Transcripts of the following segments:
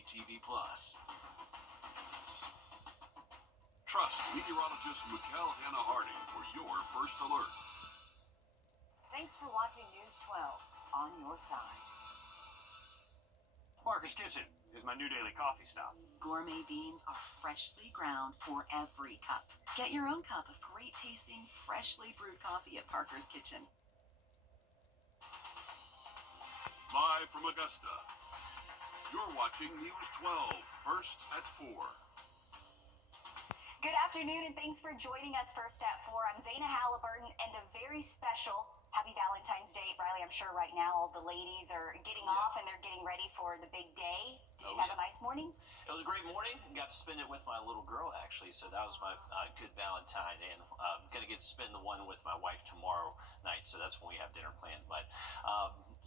free TV+. Trust meteorologist Mikkel Hannah Harding for your first alert. Thanks for watching News 12 on your side. Parker's Kitchen is my new daily coffee stop. Gourmet beans are freshly ground for every cup. Get your own cup of great tasting, freshly brewed coffee at Parker's Kitchen. Live from Augusta, you're watching News 12, first at 4. Good afternoon, and thanks for joining us first at 4. I'm Zaina Halliburton, and a very special Happy Valentine's Day. Riley, I'm sure right now all the ladies are getting off and they're getting ready for the big day. Did you have a nice morning? It was a great morning. Got to spend it with my little girl, actually, so that was my good Valentine, and I'm going to get to spend the one with my wife tomorrow night, so that's when we have dinner planned. But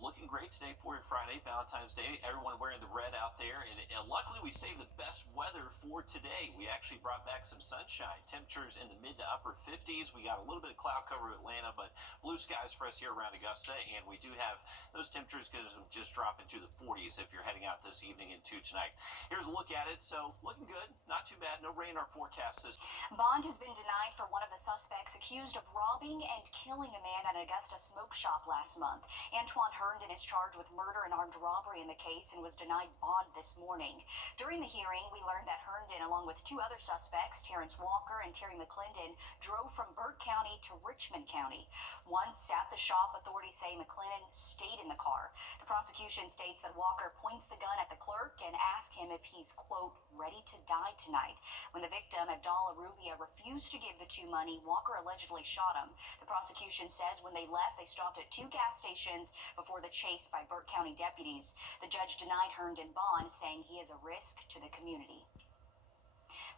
looking great today for your Friday, Valentine's Day. Everyone wearing the red out there, and luckily we saved the best weather for today. We actually brought back some sunshine. Temperatures in the mid to upper 50s. We got a little bit of cloud cover in Atlanta, but blue skies for us here around Augusta, and we do have those temperatures going to just drop into the 40s if you're heading out this evening into tonight. Here's a look at it. So looking good, not too bad. No rain in our forecast. Bond has been denied for one of the suspects accused of robbing and killing a man at an Augusta smoke shop last month. Antoine Herndon is charged with murder and armed robbery in the case and was denied bond this morning. During the hearing, we learned that Herndon, along with two other suspects, Terrence Walker and Terry McClendon, drove from Burke County to Richmond County. Once at the shop, authorities say McClendon stayed in the car. The prosecution states that Walker points the gun at the clerk and asks him if he's, quote, ready to die tonight. When the victim, Abdallah Rubia, refused to give the two money, Walker allegedly shot him. The prosecution says when they left, they stopped at two gas stations before the chase by Burke County deputies. The judge denied Herndon bond, saying he is a risk to the community.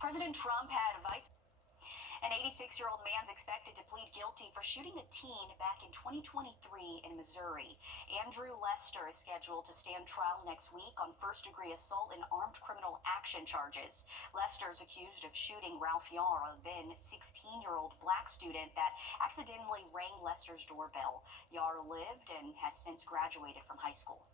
President Trump had advice. An 86-year-old man's expected to plead guilty for shooting a teen back in 2023 in Missouri. Andrew Lester is scheduled to stand trial next week on first-degree assault and armed criminal action charges. Lester is accused of shooting Ralph Yarr, a then 16-year-old black student that accidentally rang Lester's doorbell. Yarr lived and has since graduated from high school.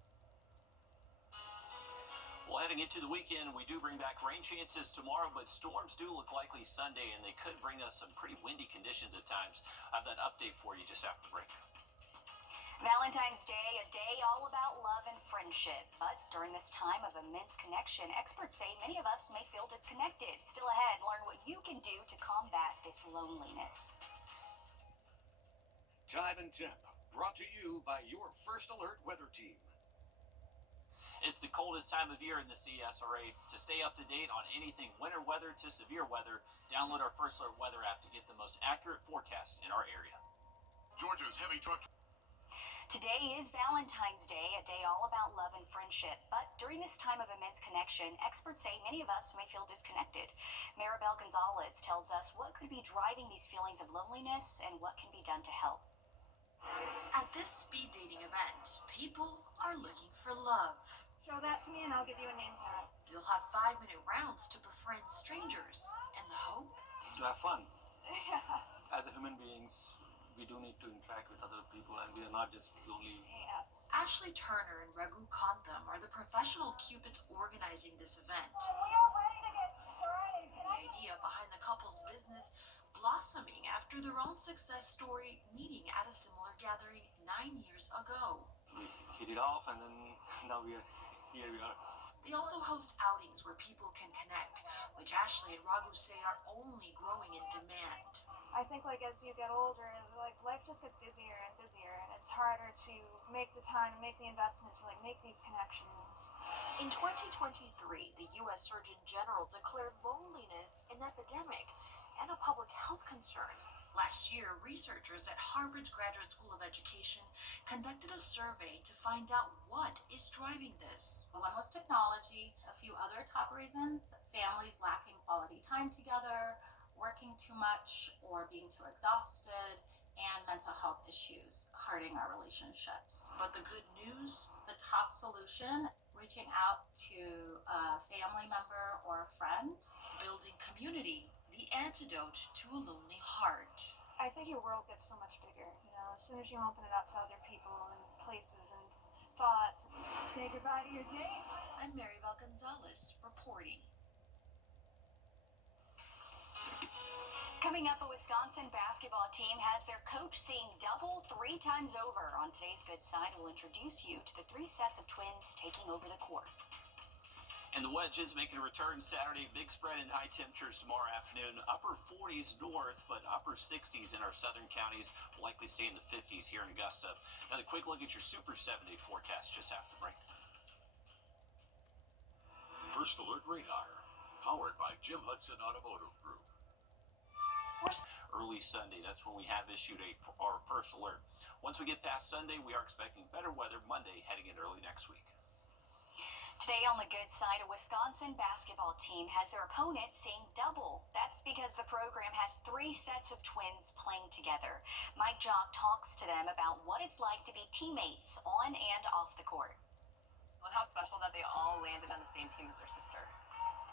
Well, heading into the weekend, we do bring back rain chances tomorrow, but storms do look likely Sunday, and they could bring us some pretty windy conditions at times. I have that update for you just after the break. Valentine's Day, a day all about love and friendship. But during this time of immense connection, experts say many of us may feel disconnected. Still ahead, learn what you can do to combat this loneliness. Time and temp, brought to you by your First Alert weather team. It's the coldest time of year in the CSRA. To stay up to date on anything winter weather to severe weather, download our First Alert weather app to get the most accurate forecast in our area. Georgia's heavy truck. Today is Valentine's Day, a day all about love and friendship. But during this time of immense connection, experts say many of us may feel disconnected. Maribel Gonzalez tells us what could be driving these feelings of loneliness and what can be done to help. At this speed dating event, people are looking for love. Show that to me and I'll give you a name tag. You'll have 5-minute rounds to befriend strangers, and the hope? To have fun. As a human beings, we do need to interact with other people, and we are not just lonely. Yes. Ashley Turner and Raghu Kantham are the professional cupids organizing this event. We are ready to get started. The idea behind the couple's business blossoming after their own success story meeting at a similar gathering 9 years ago. We hit it off, and then now here we are. They also host outings where people can connect, which Ashley and Raghu say are only growing in demand. I think as you get older, life just gets busier and busier, and it's harder to make the time, make the investment to make these connections. In 2023, the U.S. Surgeon General declared loneliness an epidemic and a public health concern. Last year, researchers at Harvard's Graduate School of Education conducted a survey to find out what is driving this. One was technology, a few other top reasons: families lacking quality time together, working too much or being too exhausted, and mental health issues hurting our relationships. But the good news? The top solution, reaching out to a family member or a friend. Building community, the antidote to a lonely heart. I think your world gets so much bigger, as soon as you open it up to other people and places and thoughts. Say goodbye to your date. I'm Maribel Gonzalez reporting. Coming up, a Wisconsin basketball team has their coach seeing double 3 times over. On today's Good Side, we'll introduce you to the 3 sets of twins taking over the court. And the wedge is making a return Saturday. Big spread in high temperatures tomorrow afternoon. Upper 40s north, but upper 60s in our southern counties. Will likely stay in the 50s here in Augusta. Now, the quick look at your Super 7-day forecast just after the break. First Alert Radar, powered by Jim Hudson Automotive Group. Early Sunday, that's when we have issued our first alert. Once we get past Sunday, we are expecting better weather Monday heading into early next week. Today on the Good Side, a Wisconsin basketball team has their opponent seeing double. That's because the program has 3 sets of twins playing together. Mike Jock talks to them about what it's like to be teammates on and off the court. And how special that they all landed on the same team as their sister.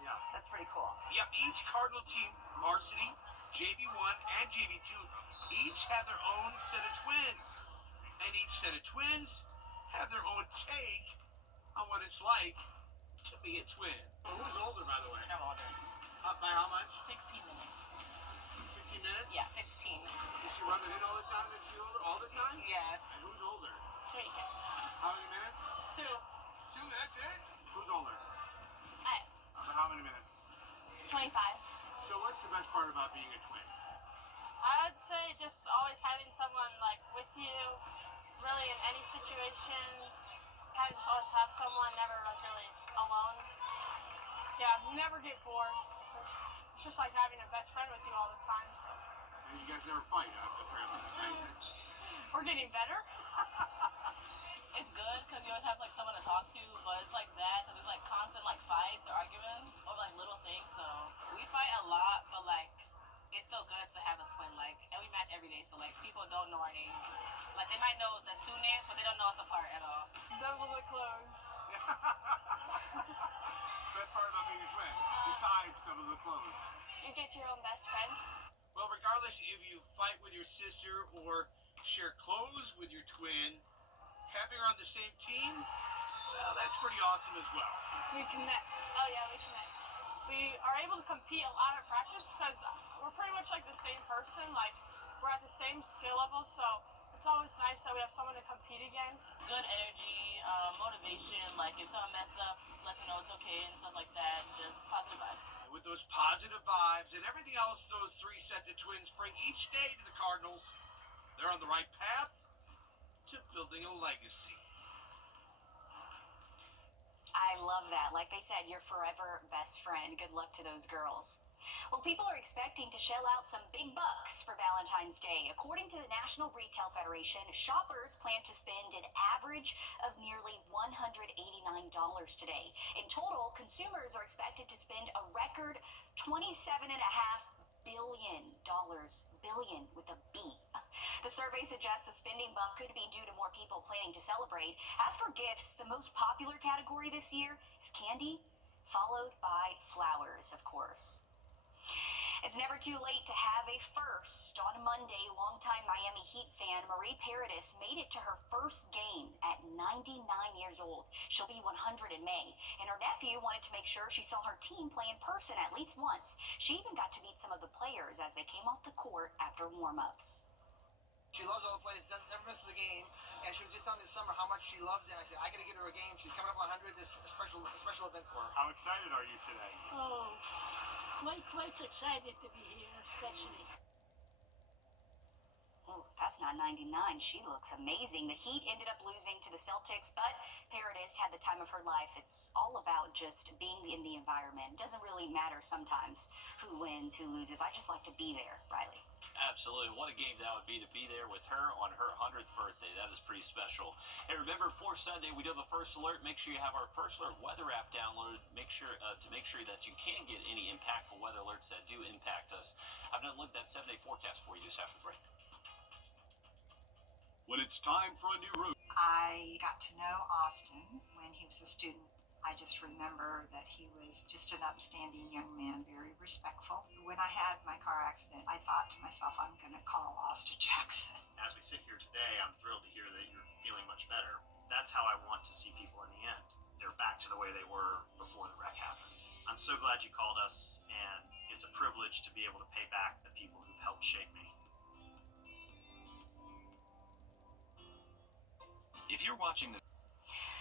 Yeah. That's pretty cool. Yep, each Cardinal team, varsity, JV1 and JV2, each have their own set of twins. And each set of twins have their own take on what it's like to be a twin. Well, who's older, by the way? I'm older. By how much? 16 minutes. 16 minutes? Yeah, 16. Does she run the hit all the time? Is she older all the time? Yeah. And who's older? 20K. How many minutes? 2. 2, that's it? Who's older? I. For how many minutes? 25. So what's the best part about being a twin? I would say just always having someone like with you, really in any situation. Kind of just always have someone, never like really alone. Yeah, never get bored. It's just like having a best friend with you all the time. So. And you guys never fight, apparently. We're getting better. It's good because you always have like someone to talk to, but it's like that because it's like constant like fights or arguments over like little things. So we fight a lot, but like it's still good to have a twin. Like, and we match every day, so like people don't know our names. Like they might know the 2 names, but they don't know us apart at all. Double the clothes. Best part about being a twin, besides double the clothes. You get your own best friend. Well, regardless if you fight with your sister or share clothes with your twin, having her on the same team, well, that's pretty awesome as well. We connect. Oh yeah, we connect. We are able to compete a lot at practice because we're pretty much like the same person. Like we're at the same skill level, so it's always nice that we have someone to compete against. Good energy, motivation. Like if someone messed up, let them know it's okay and stuff like that. Just positive vibes. And with those positive vibes and everything else those 3 sets of twins bring each day to the Cardinals, they're on the right path to building a legacy. I love that. Like they said, your forever best friend. Good luck to those girls. Well, people are expecting to shell out some big bucks for Valentine's Day. According to the National Retail Federation, shoppers plan to spend an average of nearly $189 today. In total, consumers are expected to spend a record $27.5 billion. Billion with a B. The survey suggests the spending bump could be due to more people planning to celebrate. As for gifts, the most popular category this year is candy, followed by flowers, of course. It's never too late to have a first. On Monday, longtime Miami Heat fan Marie Paradis made it to her first game at 99 years old. She'll be 100 in May, and her nephew wanted to make sure she saw her team play in person at least once. She even got to meet some of the players as they came off the court after warm-ups. She loves all the players, never misses a game, and she was just telling me this summer how much she loves it. I said, I got to get her a game. She's coming up on 100, this is a special event for her. How excited are you today? Oh, quite excited to be here, especially. Oh, that's not 99. She looks amazing. The Heat ended up losing to the Celtics, but Paradis had the time of her life. It's all about just being in the environment. It doesn't really matter sometimes who wins, who loses. I just like to be there, Riley. Absolutely. What a game that would be to be there with her on her 100th birthday. That is pretty special. And remember, for Sunday, we do have a first alert. Make sure you have our first alert weather app downloaded. Make sure that you can get any impactful weather alerts that do impact us. I've not looked at that 7-day forecast for you just after the break. When it's time for a new route. I got to know Austin when he was a student I just remember that he was just an upstanding young man, very respectful. When I had my car accident, I thought to myself, I'm going to call Austin Jackson. As we sit here today, I'm thrilled to hear that you're feeling much better. That's how I want to see people in the end. They're back to the way they were before the wreck happened. I'm so glad you called us, and it's a privilege to be able to pay back the people who've helped shape me. If you're watching this,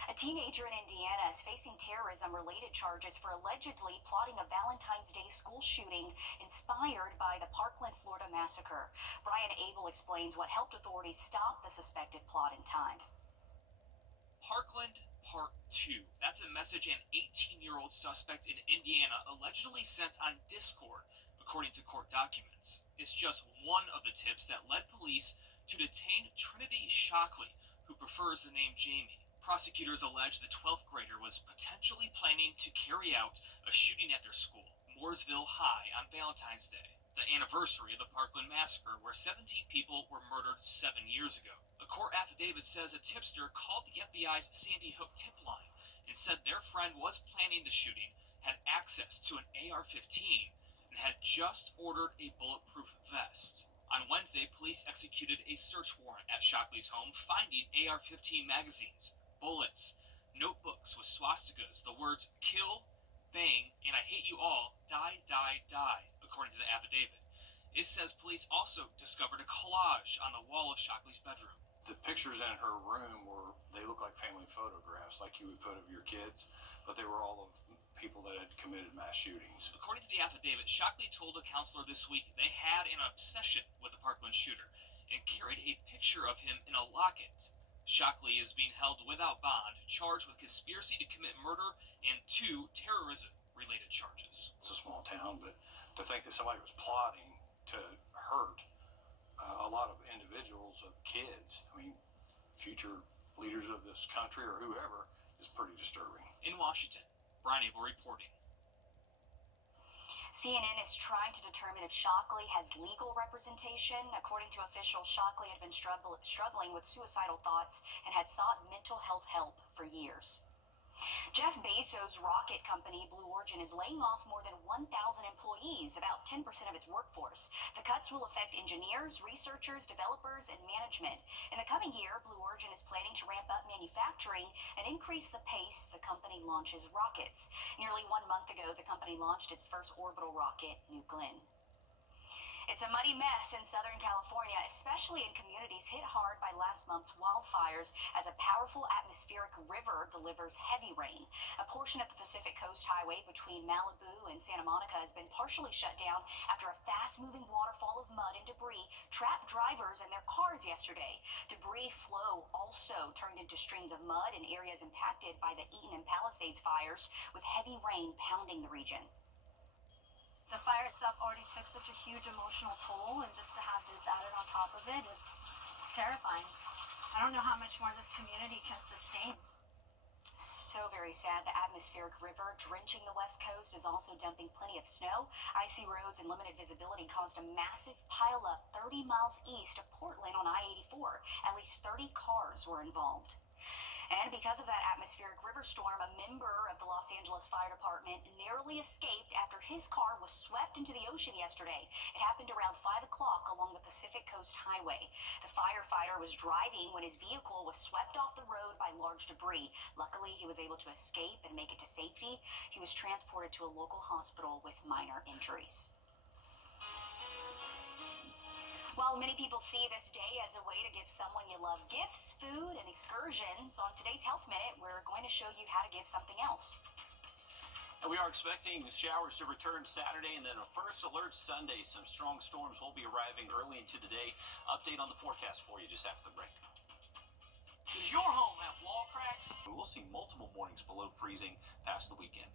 a teenager in Indiana is facing terrorism-related charges for allegedly plotting a Valentine's Day school shooting inspired by the Parkland, Florida massacre. Brian Abel explains what helped authorities stop the suspected plot in time. Parkland Part 2. That's a message an 18-year-old suspect in Indiana allegedly sent on Discord, according to court documents. It's just one of the tips that led police to detain Trinity Shockley, who prefers the name Jamie. Prosecutors allege the 12th grader was potentially planning to carry out a shooting at their school, Mooresville High, on Valentine's Day, the anniversary of the Parkland massacre, where 17 people were murdered 7 years ago. A court affidavit says a tipster called the FBI's Sandy Hook tip line and said their friend was planning the shooting, had access to an AR-15, and had just ordered a bulletproof vest. On Wednesday, police executed a search warrant at Shockley's home, finding AR-15 magazines, bullets, notebooks with swastikas, the words kill, bang, and I hate you all, die, die, die, according to the affidavit. It says police also discovered a collage on the wall of Shockley's bedroom. The pictures in her room they look like family photographs, like you would put of your kids, but they were all of people that had committed mass shootings. According to the affidavit, Shockley told a counselor this week they had an obsession with the Parkland shooter and carried a picture of him in a locket. Shockley is being held without bond, charged with conspiracy to commit murder and 2 terrorism-related charges. It's a small town, but to think that somebody was plotting to hurt a lot of individuals, of kids, I mean, future leaders of this country or whoever, is pretty disturbing. In Washington, Brian Abel reporting. CNN is trying to determine if Shockley has legal representation. According to officials, Shockley had been struggling with suicidal thoughts and had sought mental health help for years. Jeff Bezos' rocket company, Blue Origin, is laying off more than 1,000 employees, about 10% of its workforce. The cuts will affect engineers, researchers, developers, and management. In the coming year, Blue Origin is planning to ramp up manufacturing and increase the pace the company launches rockets. Nearly 1 month ago, the company launched its first orbital rocket, New Glenn. It's a muddy mess in Southern California, especially in communities hit hard by last month's wildfires, as a powerful atmospheric river delivers heavy rain. A portion of the Pacific Coast Highway between Malibu and Santa Monica has been partially shut down after a fast-moving waterfall of mud and debris trapped drivers and their cars yesterday. Debris flow also turned into streams of mud in areas impacted by the Eaton and Palisades fires, with heavy rain pounding the region. The fire itself already took such a huge emotional toll, and just to have this added on top of it, it's terrifying. I don't know how much more this community can sustain. So very sad. The atmospheric river drenching the west coast is also dumping plenty of snow. Icy roads and limited visibility caused a massive pileup 30 miles east of Portland on I-84. At least 30 cars were involved. And because of that atmospheric river storm, a member of the Los Angeles Fire Department narrowly escaped after his car was swept into the ocean yesterday. It happened around 5 o'clock along the Pacific Coast Highway. The firefighter was driving when his vehicle was swept off the road by large debris. Luckily, he was able to escape and make it to safety. He was transported to a local hospital with minor injuries. While many people see this day as a way to give someone you love gifts, food, and excursions, on today's Health Minute, we're going to show you how to give something else. And we are expecting showers to return Saturday and then a first alert Sunday. Some strong storms will be arriving early into the day. Update on the forecast for you just after the break. Does your home have wall cracks? We'll see multiple mornings below freezing past the weekend.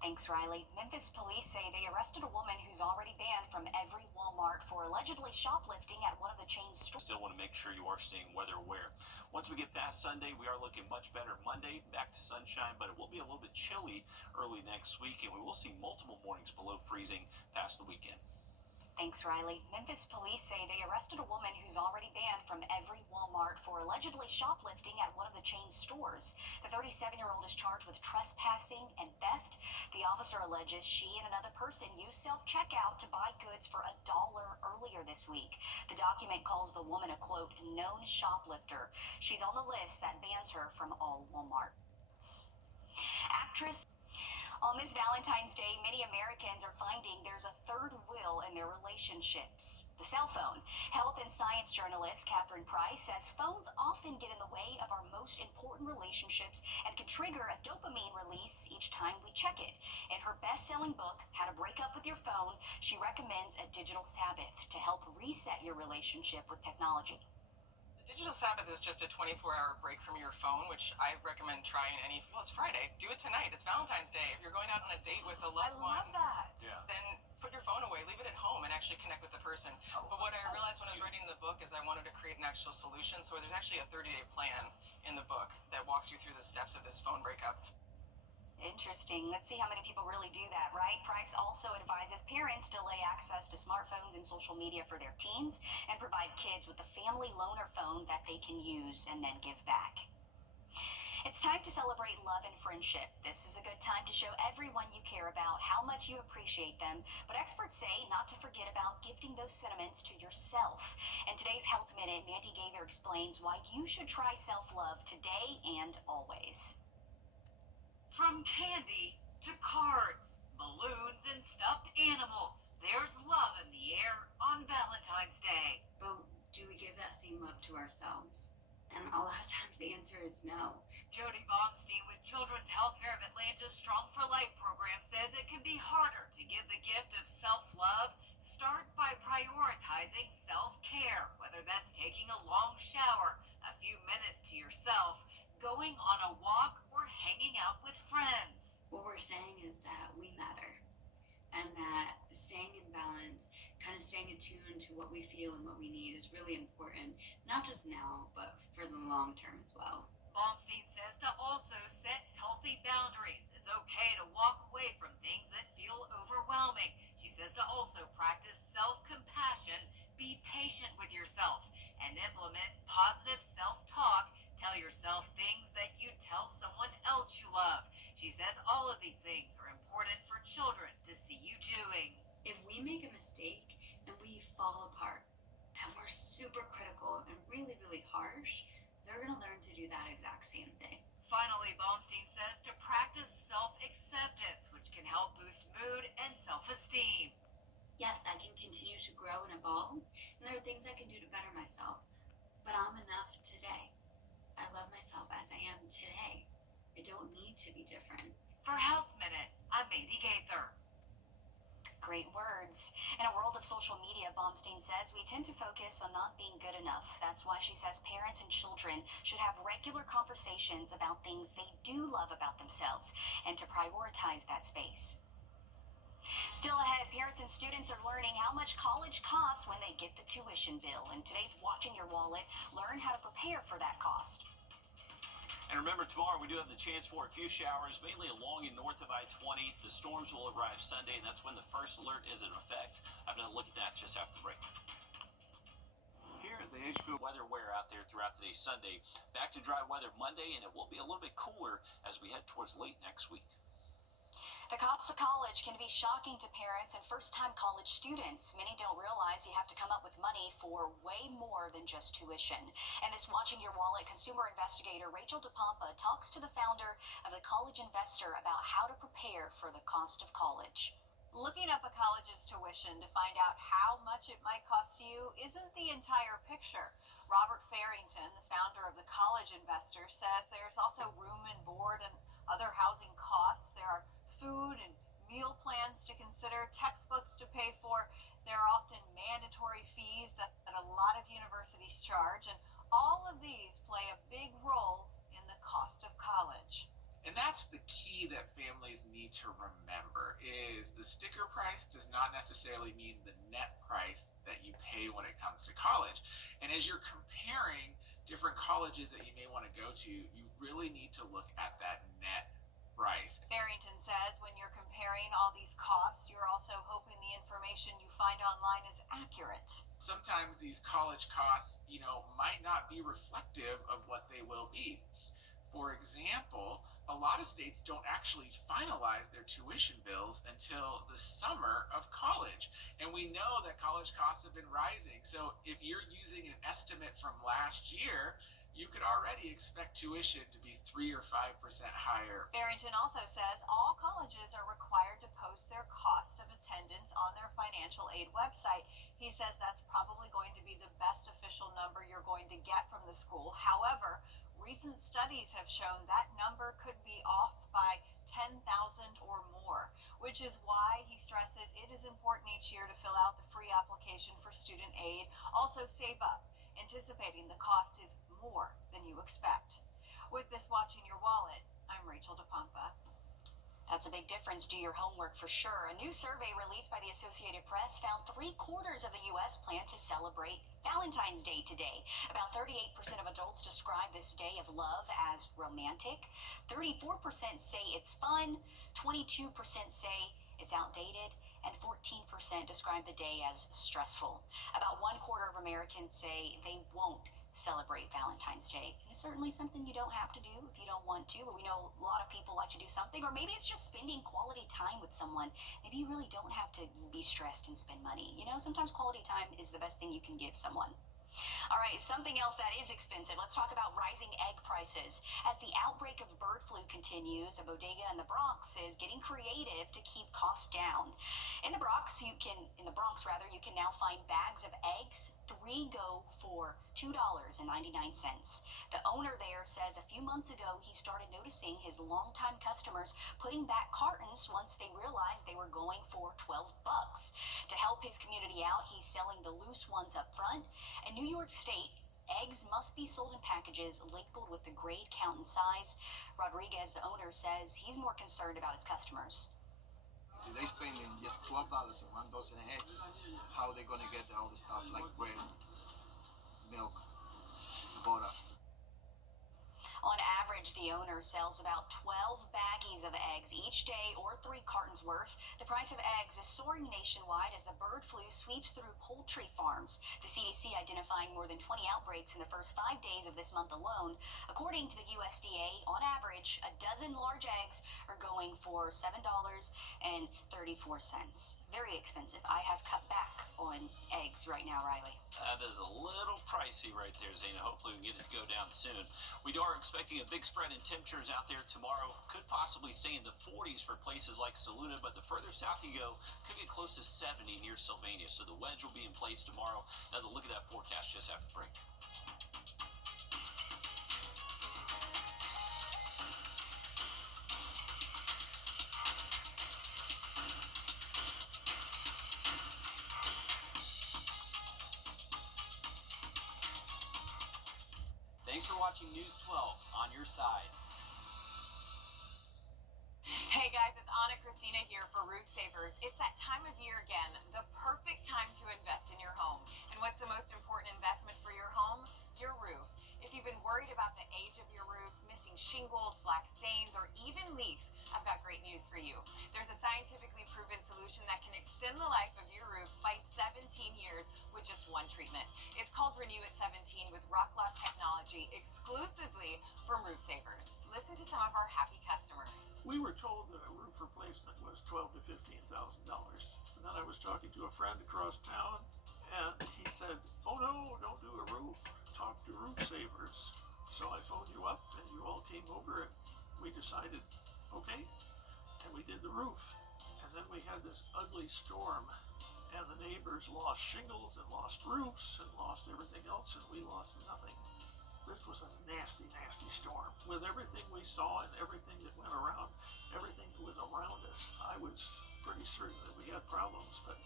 Thanks, Riley. Memphis police say they arrested a woman who's already banned from every Walmart for allegedly shoplifting at one of the chain stores. Still want to make sure you are staying weather aware. Once we get past Sunday, we are looking much better. Monday, back to sunshine, but it will be a little bit chilly early next week, and we will see multiple mornings below freezing past the weekend. Thanks, Riley. Memphis police say they arrested a woman who's already banned from every Walmart for allegedly shoplifting at one of the chain's stores. The 37-year-old is charged with trespassing and theft. The officer alleges she and another person used self-checkout to buy goods for $1 earlier this week. The document calls the woman a, quote, known shoplifter. She's on the list that bans her from all Walmarts. Actress. On this Valentine's Day, many Americans are finding there's a third wheel in their relationships: the cell phone. Health and science journalist Catherine Price says phones often get in the way of our most important relationships and can trigger a dopamine release each time we check it. In her best-selling book, How to Break Up with Your Phone, she recommends a digital Sabbath to help reset your relationship with technology. Digital Sabbath is just a 24-hour break from your phone, which I recommend trying well, it's Friday. Do it tonight. It's Valentine's Day. If you're going out on a date with a loved one, I love that. Yeah. then put your phone away, leave it at home, and actually connect with the person. But what I realized when I was writing the book is I wanted to create an actual solution. So there's actually a 30-day plan in the book that walks you through the steps of this phone breakup. Interesting. Let's see how many people really do that, right? Price also advises parents delay access to smartphones and social media for their teens and provide kids with a family loaner phone that they can use and then give back. It's time to celebrate love and friendship. This is a good time to show everyone you care about how much you appreciate them, but experts say not to forget about gifting those sentiments to yourself. In today's Health Minute, Mandy Gaither explains why you should try self-love today and always. From candy to cards, balloons, and stuffed animals, there's love in the air on Valentine's Day. But do we give that same love to ourselves? And a lot of times the answer is no. Jody Baumstein with Children's Healthcare of Atlanta's Strong for Life program says it can be harder to give the gift of self-love. Start by prioritizing self-care, whether that's taking a long shower, a few minutes to yourself, going on a walk, or hanging out with friends. What we're saying is that we matter, and that staying in balance, kind of staying attuned to what we feel and what we need is really important, not just now, but for the long term as well. Baumstein says to also set healthy boundaries. It's okay to walk away from things that feel overwhelming. She says to also practice self-compassion, be patient with yourself, and implement positive self-talk. Tell yourself things that you tell someone else you love. She says all of these things are important for children to see you doing. If we make a mistake and we fall apart and we're super critical and really, really harsh, they're going to learn to do that exact same thing. Finally, Baumstein says to practice self-acceptance, which can help boost mood and self-esteem. Yes, I can continue to grow and evolve, and there are things I can do to better myself, but I'm enough today. I love myself as I am today. I don't need to be different. For Health Minute, I'm Mandy Gaither. Great words. In a world of social media, Baumstein says we tend to focus on not being good enough. That's why she says parents and children should have regular conversations about things they do love about themselves and to prioritize that space. Still ahead, parents and students are learning how much college costs when they get the tuition bill. In today's Watching Your Wallet, learn how to prepare for that cost. And remember, tomorrow we do have the chance for a few showers, mainly along and north of I-20. The storms will arrive Sunday, and that's when the first alert is in effect. I'm going to look at that just after the break. Here at the H-Field Weather wear out there throughout today's Sunday. Back to dry weather Monday, and it will be a little bit cooler as we head towards late next week. The cost of college can be shocking to parents and first-time college students. Many don't realize you have to come up with money for way more than just tuition. And this Watching Your Wallet consumer investigator Rachel DePompa talks to the founder of the College Investor about how to prepare for the cost of college. Looking up a college's tuition to find out how much it might cost you isn't the entire picture. Robert Farrington, the founder of the College Investor, says there's also room and board and other housing costs. There are food and meal plans to consider, textbooks to pay for. There are often mandatory fees that a lot of universities charge, and all of these play a big role in the cost of college. And that's the key that families need to remember is the sticker price does not necessarily mean the net price that you pay when it comes to college. And as you're comparing different colleges that you may want to go to, you really need to look at that net price. Farrington says when you're comparing sharing all these costs, you're also hoping the information you find online is accurate. Sometimes these college costs, might not be reflective of what they will be. For example, a lot of states don't actually finalize their tuition bills until the summer of college. And we know that college costs have been rising. So if you're using an estimate from last year, you could already expect tuition to be 3 or 5% higher. Barrington also says all colleges are required to post their cost of attendance on their financial aid website. He says that's probably going to be the best official number you're going to get from the school. However, recent studies have shown that number could be off by 10,000 or more, which is why he stresses it is important each year to fill out the free application for student aid. Also save up, anticipating the cost is more than you expect. With this watching your wallet, I'm Rachel DePompa. That's a big difference. Do your homework for sure. A new survey released by the Associated Press found 3/4 of the U.S. plan to celebrate Valentine's Day today. About 38% of adults describe this day of love as romantic. 34% say it's fun. 22% say it's outdated. And 14% describe the day as stressful. About 1/4 of Americans say they won't celebrate Valentine's Day. And it's certainly something you don't have to do if you don't want to, but we know a lot of people like to do something, or maybe it's just spending quality time with someone. Maybe you really don't have to be stressed and spend money. Sometimes quality time is the best thing you can give someone. All right, something else that is expensive. Let's talk about rising egg prices. As the outbreak of bird flu continues, a bodega in the Bronx is getting creative to keep costs down. In the Bronx, you can now find bags of eggs. 3 go for $2.99. The owner there says a few months ago he started noticing his longtime customers putting back cartons once they realized they were going for $12. To help his community out, he's selling the loose ones up front. In New York State, eggs must be sold in packages labeled with the grade, count, and size. Rodriguez, the owner, says he's more concerned about his customers. If they spending just $12 and 1 dozen eggs, how are they going to get all the stuff like bread, milk, butter? On average, the owner sells about 12 baggies of eggs each day, or 3 cartons worth. The price of eggs is soaring nationwide as the bird flu sweeps through poultry farms. The CDC identifying more than 20 outbreaks in the first 5 days of this month alone. According to the USDA, on average, a dozen large eggs are going for $7.34. Very expensive. I have cut back on eggs right now, Riley. That is a little pricey right there, Zana. Hopefully we can get it to go down soon. We are expecting a big spread in temperatures out there tomorrow. Could possibly stay in the 40s for places like Saluda, but the further south you go, could get close to 70 near Sylvania. So the wedge will be in place tomorrow. Now look at that forecast just after the break. Thanks for watching News 12 on your side. Hey guys, it's Anna Christina here for Roof Savers. It's that time of year again, the perfect time to invest in your home. And what's the most important investment for your home? Your roof. If you've been worried about the age of your roof, missing shingles, black stains, or even leaks, I've got great news for you. There's a scientifically proven solution that can extend the life of your roof by 17 years with just one treatment. It's called Renew at 17 with Rock Lock technology, exclusively from Roof Savers. Listen to some of our happy customers. We were told that a roof replacement was $12,000 to $15,000. And then I was talking to a friend across town, and he said, "Oh no, don't do a roof. Talk to Roof Savers." So I phoned you up, and you all came over, and we decided, okay, and we did the roof. And then we had this ugly storm, and the neighbors lost shingles and lost roofs and lost everything else, and we lost nothing. This was a nasty, nasty storm. With everything we saw and everything that went around, everything that was around us, I was pretty certain that we had problems. But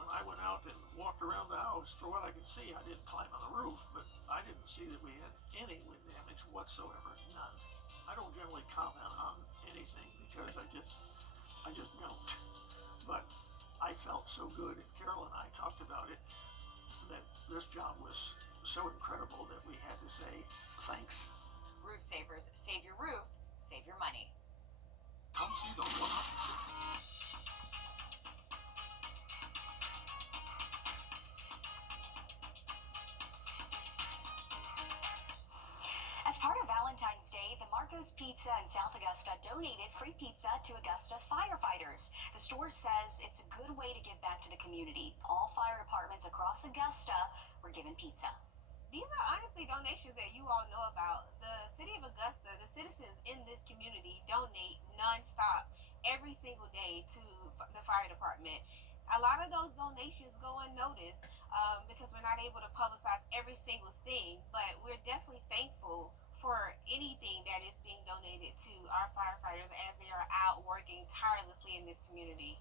when I went out and walked around the house, for what I could see, I didn't climb on the roof, but I didn't see that we had any wind damage whatsoever, none. I don't generally comment on anything because I just don't. But I felt so good, and Carol and I talked about it, that this job was so incredible that we had to say thanks. Roof Savers, save your roof, save your money. Come see the 160. donated free pizza to Augusta firefighters. The store says it's a good way to give back to the community. All fire departments across Augusta were given pizza. These are honestly donations that you all know about. The city of Augusta, the citizens in this community donate nonstop every single day to the fire department. A lot of those donations go unnoticed because we're not able to publicize every single thing, but we're definitely thankful for anything that is being donated to our firefighters as they are out working tirelessly in this community.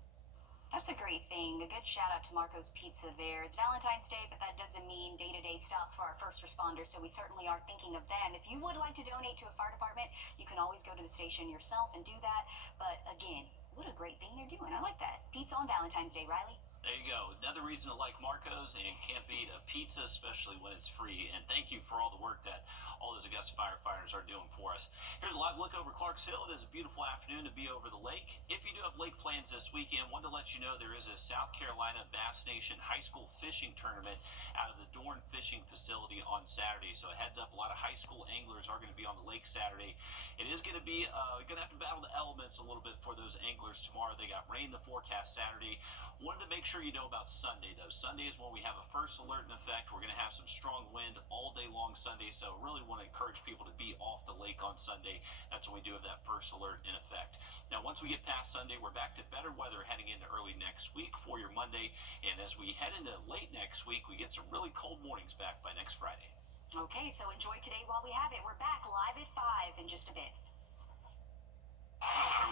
That's a great thing. A good shout out to Marco's Pizza there. It's Valentine's Day, but that doesn't mean day-to-day stops for our first responders, so we certainly are thinking of them. If you would like to donate to a fire department, you can always go to the station yourself and do that. But again, what a great thing they're doing. I like that. Pizza on Valentine's Day, Riley. There you go. Another reason to like Marco's, and can't beat a pizza, especially when it's free. And thank you for all the work that all those Augusta firefighters are doing for us. Here's a live look over Clarks Hill. It is a beautiful afternoon to be over the lake. If you do have lake plans this weekend, wanted to let you know there is a South Carolina Bass Nation high school fishing tournament out of the Dorn Fishing Facility on Saturday. So a heads up, a lot of high school anglers are going to be on the lake Saturday. It is going to be going to have to battle the elements a little bit for those anglers tomorrow. They got rain in the forecast Saturday. Wanted to make sure you know about Sunday, though. Sunday is when we have a first alert in effect. We're going to have some strong wind all day long Sunday, so really want to encourage people to be off the lake on Sunday. That's when we do have that first alert in effect. Now, once we get past Sunday, we're back to better weather heading into early next week for your Monday, and as we head into late next week, we get some really cold mornings back by next Friday. Okay, so enjoy today while we have it. We're back live at 5 in just a bit.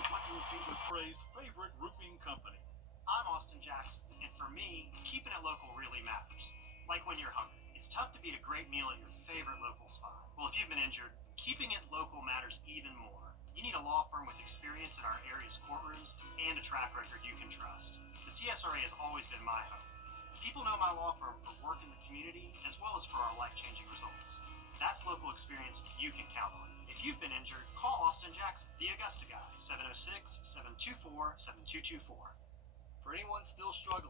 What you see with Pray's favorite roofing company. I'm Austin Jackson, and for me, keeping it local really matters. Like when you're hungry. It's tough to beat a great meal at your favorite local spot. Well, if you've been injured, keeping it local matters even more. You need a law firm with experience in our area's courtrooms and a track record you can trust. The CSRA has always been my home. People know my law firm for work in the community as well as for our life-changing results. That's local experience you can count on. If you've been injured, call Austin Jackson, the Augusta guy, 706-724-7224. For anyone still struggling